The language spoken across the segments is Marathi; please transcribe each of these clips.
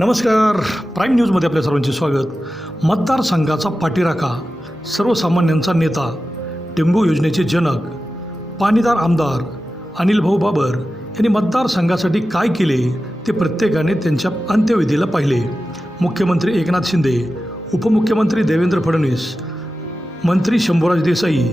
नमस्कार. प्राईम न्यूजमध्ये आपल्या सर्वांचे स्वागत. मतदारसंघाचा पाठीराखा सर्वसामान्यांचा नेता टेंबू योजनेचे जनक पाणीदार आमदार अनिल भाऊ बाबर यांनी मतदारसंघासाठी काय केले ते प्रत्येकाने त्यांच्या अंत्यविधीला पाहिले. मुख्यमंत्री एकनाथ शिंदे उपमुख्यमंत्री देवेंद्र फडणवीस मंत्री शंभूराज देसाई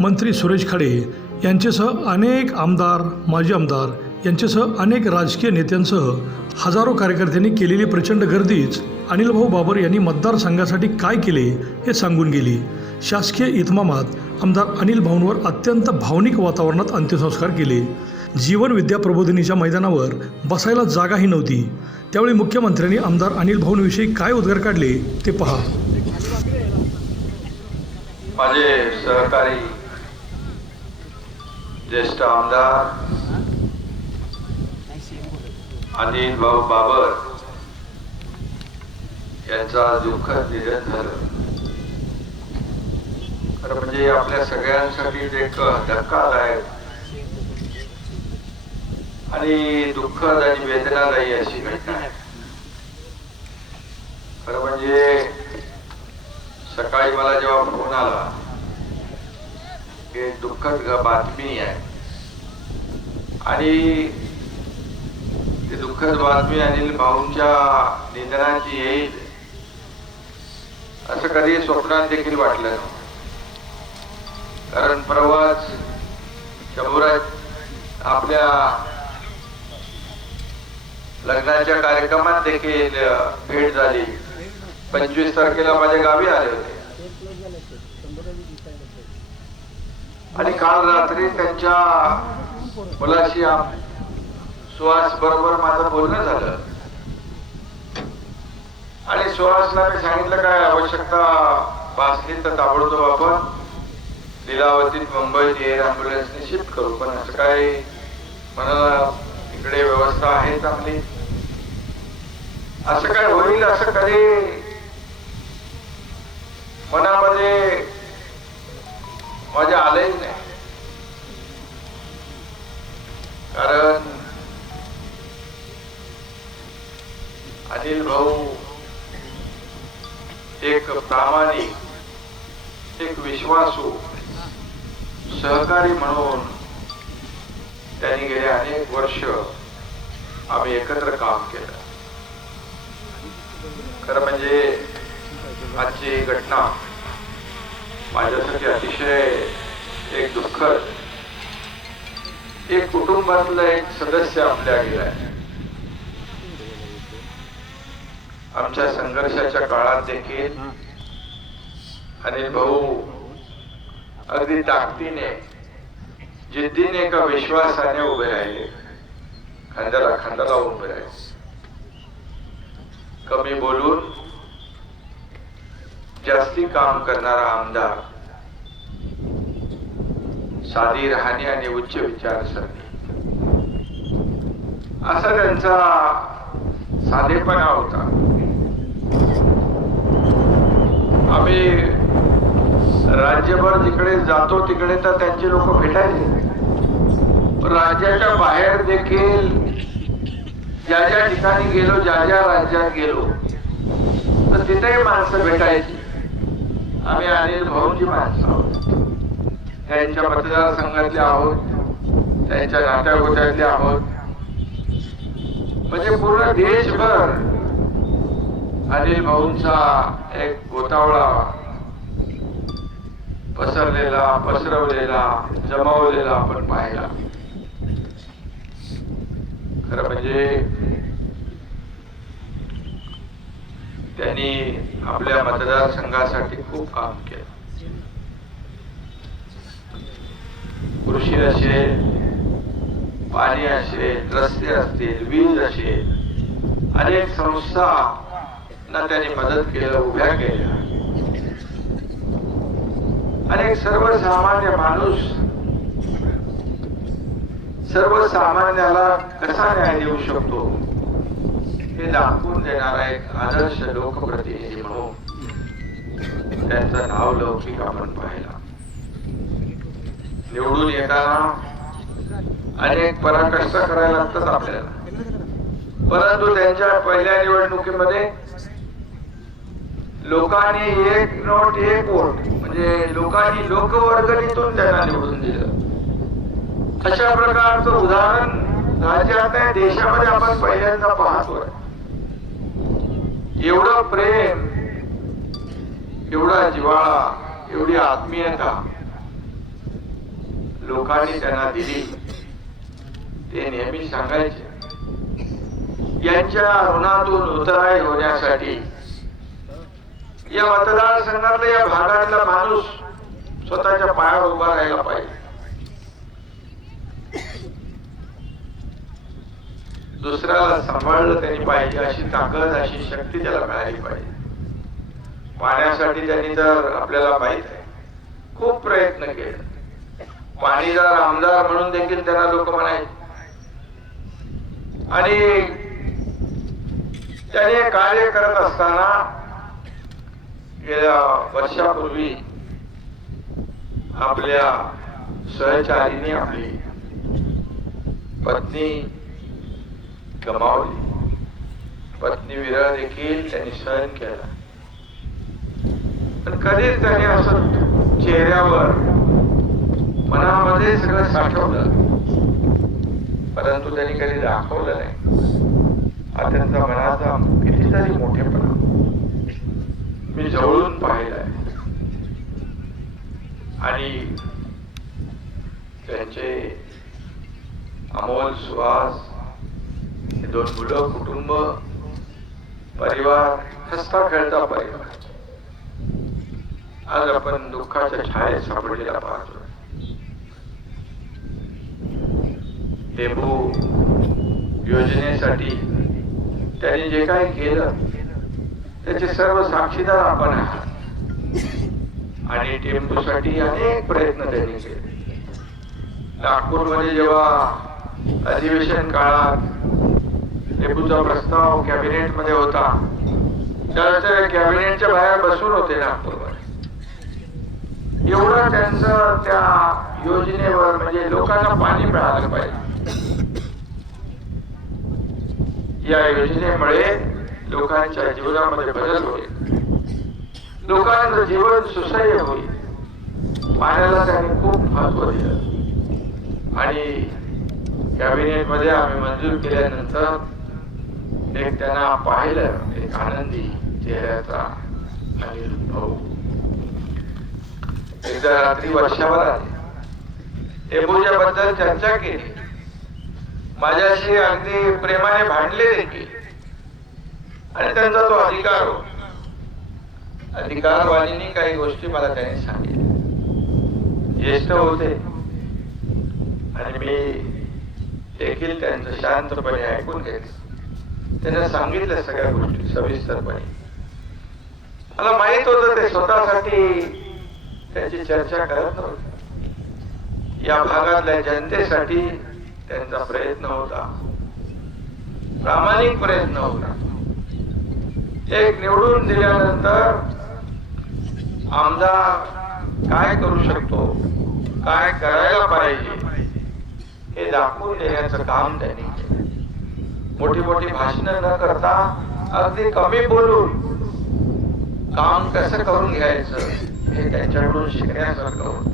मंत्री सुरेश खाडे यांच्यासह अनेक आमदार माजी आमदार यांच्यासह अनेक राजकीय नेत्यांसह हजारो कार्यकर्त्यांनी केलेली प्रचंड गर्दीच अनिलभाऊ बाबर यांनी मतदारसंघासाठी काय केले हे सांगून गेली. शासकीय इतमामात आमदार अनिल भाऊंवर अत्यंत भावनिक वातावरणात अंत्यसंस्कार केले. जीवन विद्या प्रबोधिनीच्या मैदानावर बसायला जागाही नव्हती. त्यावेळी मुख्यमंत्र्यांनी आमदार अनिल भाऊंविषयी काय उद्गार काढले ते पहा. माझे सहकारी ज्येष्ठ आमदार अनिल भाऊ बाबर यांचा दुःखद निधन झालं खरं म्हणजे आपल्या सगळ्यांसाठी ते एक धक्कादायक आणि दुःखद आणि वेदनादायी अशी घटना आहे. खरं म्हणजे सकाळी मला जेव्हा फोन आला हे दुःखद बातमी आहे. आणि ती दुःखद बातमी अनिल भाऊंच्या निधनाची येईल असं कधी स्वप्नात देखील वाटलं कारण प्रवास शंभराज आपल्या लग्नाच्या कार्यक्रमात देखील भेट झाली. पंचवीस तारखेला माझ्या गावी आले होते. आणि काल रात्री त्यांच्या मुलाशी आम- सुहास बरोबर माझं बोलणं झालं. आणि सुहासला मी सांगितलं काय आवश्यकता भासली तर ताबडतोब आपण लिलावतीत मुंबईत एअर ॲम्ब्युलन्सने शिफ्ट करू. पण असं काय मला इकडे व्यवस्था आहे चांगली. असं काय होईल असं कधी मनामध्ये माझ्या आलंही नाही. कारण अनिल भाऊ एक प्रामाणिक एक विश्वासू सहकारी म्हणून त्यांनी गेले अनेक वर्ष आम्ही एकत्र काम केलं. खरं म्हणजे आजची घटना माझ्यासाठी अतिशय एक दुःखद एक कुटुंबातला एक सदस्य आपल्या गेलाय. आमच्या संघर्षाच्या काळात देखील अनिल भाऊ अगदी ताकदीने जिद्दीने एका विश्वासाने उभे राहिले. खांद्याला खांदा लावून उभे राहिले. कमी बोलून जास्ती काम करणारा आमदार साधी राहणी आणि उच्च विचारसरणी. असा त्यांचा साधेपणा होता. आम्ही राज्यभर जिकडे जातो तिकडे तर त्यांचे लोक भेटायचे. राज्याच्या बाहेर देखील ज्या ज्या ठिकाणी गेलो ज्या ज्या राज्यात गेलो तर तिथेही माणसं भेटायची. आम्ही अनिल भाऊंची माणसं आहोत. त्यांच्या मतदारसंघातले आहोत. त्यांच्या नाट्यगोत्यातले आहोत. म्हणजे पूर्ण देशभर अनिल भाऊंचा एक गोतावळा पसरलेला पसरवलेला जमावलेला आपण पाहिला. खरं म्हणजे त्यांनी आपल्या मतदारसंघासाठी खूप काम केलं. कृषी असेल पाणी असेल रस्ते असतील वीज असेल अनेक संस्था ना त्यांनी मदत केलं उभ्या केल्या. अनेक सर्वसामान्य माणूस सर्वसामान्याला कसा न्याय देऊ शकतो? हे दाखवून देणारा एक आदर्श लोकप्रतिनिधी म्हणून त्यांचं नाव लौकिक आपण पाहिला. निवडून येताना अनेक पराकष्ट करायला लागतात आपल्याला. परंतु त्यांच्या पहिल्या निवडणुकीमध्ये लोकांनी एक नोट एक वोट. म्हणजे लोकांनी लोकवर्गणीतून त्यांना निवडून दिलं. अशा प्रकारचं उदाहरण राज्यात नाही देशामध्ये आपण पहिल्यांदा पाहतोय. एवढं प्रेम एवढा जिव्हाळा एवढी आत्मीयता लोकांनी त्यांना दिली. ते नेहमी सांगायचे. यांच्या ऋणातून उतराई होण्यासाठी या मतदारसंघातला या भागातला माणूस स्वतःच्या पायावर उभा राहायला पाहिजे. दुसऱ्याला सांभाळलं त्यांनी पाहिजे अशी ताकद अशी शक्ती त्याला मिळाली पाहिजे. पाण्यासाठी त्यांनी जर आपल्याला माहीत आहे. खूप प्रयत्न केले. पाणीदार आमदार म्हणून देखील त्यांना लोक म्हणायचे. आणि त्याने कार्य करत असताना गेल्या वर्षापूर्वी आपल्या सहचारीने आपली पत्नी गमावली. पत्नी विरह देखील त्यांनी सहन केला. पण कधीच त्याने असं चेहऱ्यावर मनामध्ये सगळं साठवलं. परंतु त्यांनी कधी दाखवलं नाही. हा त्यांचा मनाचा कितीतरी मोठेपणा. मी जवळून पाहिलाय आणि त्यांचे अमोल सुहास हे दोन मुलं कुटुंब परिवार हसता खेळता परिवार. आज आपण दुःखाच्या छायेत सापडलेला पाहतो. टेंबू योजनेसाठी त्यांनी जे काही केलं त्याचे सर्व साक्षीदार आपण आहात. आणि टेम्पूसाठी अनेक प्रयत्न त्यांनी केले. नागपूरमध्ये जेव्हा अधिवेशन काळात टेम्पूचा प्रस्ताव कॅबिनेटमध्ये होता त्यावेळेस ते कॅबिनेटच्या बाहेर बसून होते नागपूरमध्ये एवढं त्यांचं त्या योजनेवर म्हणजे लोकांना पाणी मिळालं पाहिजे. या योजनेमुळे लोकांच्या जीवनामध्ये बदल होईल. लोकांचं जीवन सुसह्य होईल. पाण्याला त्याने खूप महत्त्व दिलं आणि कॅबिनेटमध्ये आम्ही मंजूर केल्यानंतर एक त्यांना पाहिलं एक आनंदी चेहऱ्याचा अनिल भाऊ. एकदा रात्री वर्षावर आले. टेबूच्या बद्दल चर्चा केली. माझ्याशी अगदी प्रेमाने भांडले देखील. आणि त्यांचा तो अधिकार होता अधिकारवाणीने काही गोष्टी मला त्यांनी सांगितल्या. ज्येष्ठ होते. आणि मी देखील त्यांचं शांतपणे ऐकून घेतलं. त्यांना सांगितल्या सगळ्या गोष्टी सविस्तरपणे. मला माहीत होत ते स्वतःसाठी त्याची चर्चा करत नव्हते. या भागातल्या जनतेसाठी त्यांचा प्रयत्न होता. प्रामाणिक प्रयत्न होता. एक निवडून दिल्यानंतर आमदार काय करू शकतो? काय करायला पाहिजे? हे दाखवून देण्याचं काम त्यांनी मोठी मोठी भाषणं न करता अगदी कमी बोलून काम कसं करून घ्यायचं हे त्यांच्याकडून शिकण्यासारखं होत.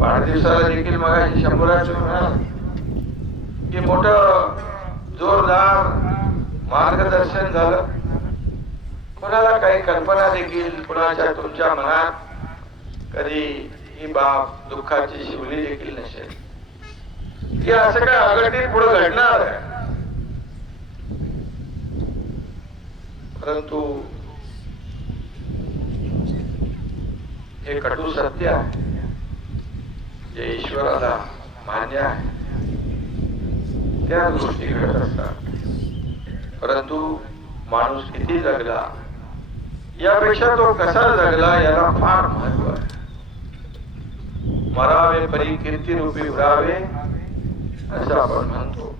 वाढदिवसाला देखील मग शंभराचे म्हणाल की मोठ जोरदार मार्गदर्शन झालं. कुणाला काही कल्पना देखील कुणाच्या तुमच्या मनात? कधी ही बाब दुःखाची शिवली देखील नसेल. की असं काय अघटित पुढे घडणार आहे? परंतु हे कटू सत्य आहे. जे ईश्वराला मान्य आहे. त्या गोष्टी घडत असतात. परंतु माणूस किती जगला यापेक्षा तो कसा जगला याला फार महत्त्व आहे. मरावे परी कीर्ती रूपी उरावे असं आपण म्हणतो.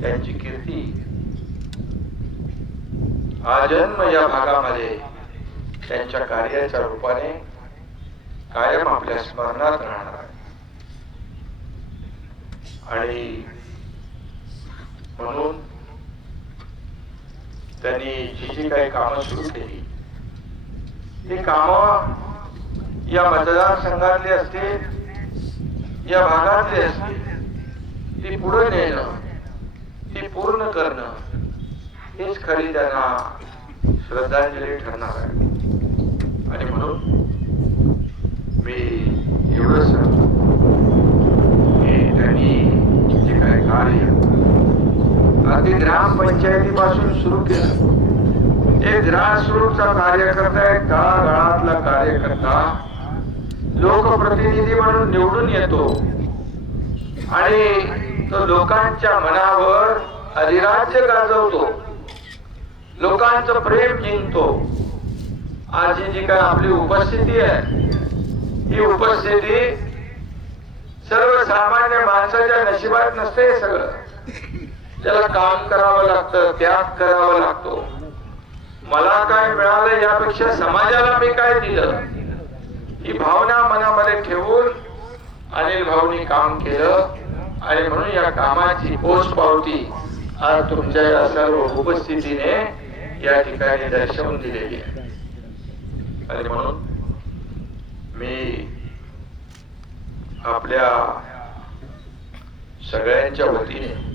त्यांची कीर्ती आजन्म या भागामध्ये त्यांच्या कार्याच्या रूपाने कायम आपल्या स्मरणात राहणार आहे. आणि म्हणून त्यांनी जी जी काही कामं सुरू केली. ती कामं या मतदारसंघातली असतील या भागातली असतील ती पुढे नेणं ती पूर्ण करणं हेच खरी त्यांना श्रद्धांजली ठरणार आहे. आणि म्हणून मी एवढं सांगतो. की त्यांनी जे काय कार्य अगदी ग्रामपंचायतीपासून सुरू केलं. एक ग्रासरूटचा कार्यकर्ता एक तळागाळातला कार्यकर्ता. लोकप्रतिनिधी म्हणून निवडून येतो. आणि तो लोकांच्या मनावर अधिराज्य गाजवतो. लोकांचं प्रेम जिंकतो. आज जी काय आपली उपस्थिती आहे ही उपस्थिती सर्वसामान्य माणसाच्या नशिबात नसते सगळं. त्याला काम करावं लागतं त्याग करावा लागतो. मला काय मिळालं यापेक्षा समाजाला मी काय दिलं? ही भावना मनामध्ये ठेवून अनिल भाऊनी काम केलं आणि म्हणून या कामाची पोच पावती आज तुमच्या या सर्व उपस्थितीने या ठिकाणी दर्शवून दिलेली आहे. आणि म्हणून मी आपल्या सगळ्यांच्या वतीने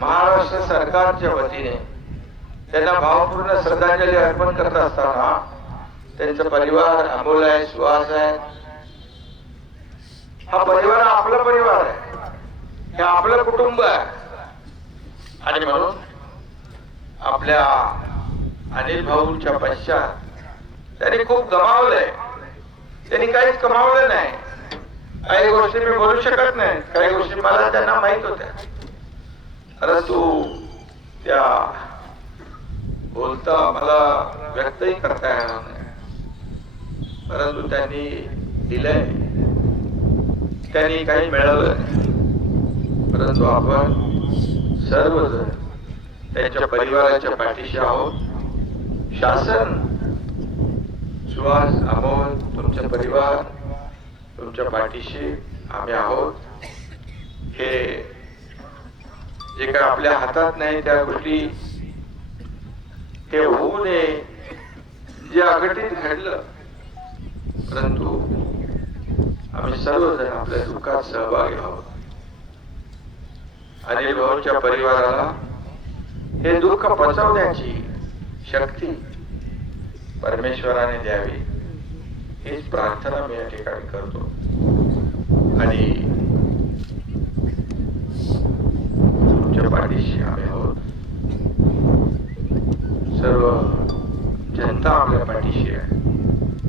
महाराष्ट्र सरकारच्या वतीने त्यांना भावपूर्ण श्रद्धांजली अर्पण करत असताना त्यांचा परिवार अमोल आहे सुहास आहे. हा परिवार आपला परिवार आहे. हे आपलं कुटुंब आहे. आणि म्हणून आपल्या अनिल भाऊच्या पश्चात त्यांनी खूप गमावलंय. त्यांनी काहीच कमावलं नाही. काही गोष्टी मी बोलू शकत नाही. काही गोष्टी मला त्यांना माहीत होत्या. परंतु त्या बोलता मला व्यक्तही करता येणार नाही. परंतु त्यांनी दिलंय. त्यांनी काही मिळवलं परंतु आपण सर्वजण त्यांच्या परिवाराच्या पाठीशी आहोत. शासन सुहास अमोल तुमचा परिवार तुमच्या पाठीशी आम्ही आहोत. हे जे काय आपल्या हातात नाही त्या गोष्टी हे होऊ नये. जे अघटित घडलं. परंतु आम्ही सर्वजण आपल्या दुःखात सहभागी आहोत. अनिल भाऊच्या परिवाराला हे दुःख पचवण्याची शक्ती परमेश्वराने द्यावी. हीच प्रार्थना मी या ठिकाणी करतो. आणि तुमच्या पाठीशी आम्ही आहोत. सर्व जनता आपल्या पाठीशी आहे.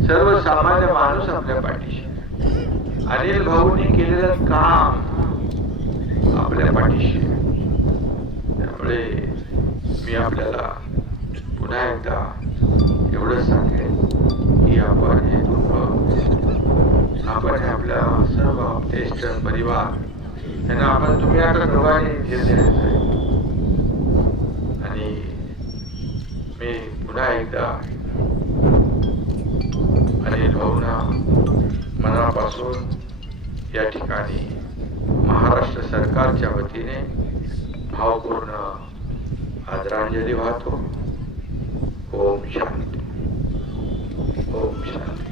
सर्व सामान्य माणूस आपल्या पाठीशी आहे. अनिल भाऊंनी केलेलं काम आपल्या पाठीशी आहे. त्यामुळे मी आपल्याला पुन्हा एकदा एवढं सांगेन की आपण हे दुःख आपण आपल्या सर्व ज्येष्ठ परिवार त्यांना आपण तुम्ही आता दोघांनी धीर आहे. आणि मी पुन्हा एकदा अनिल भाऊना मनापासून या ठिकाणी महाराष्ट्र सरकारच्या वतीने भावपूर्ण आदरांजली वाहतो. ओम शांती. ओम शांती.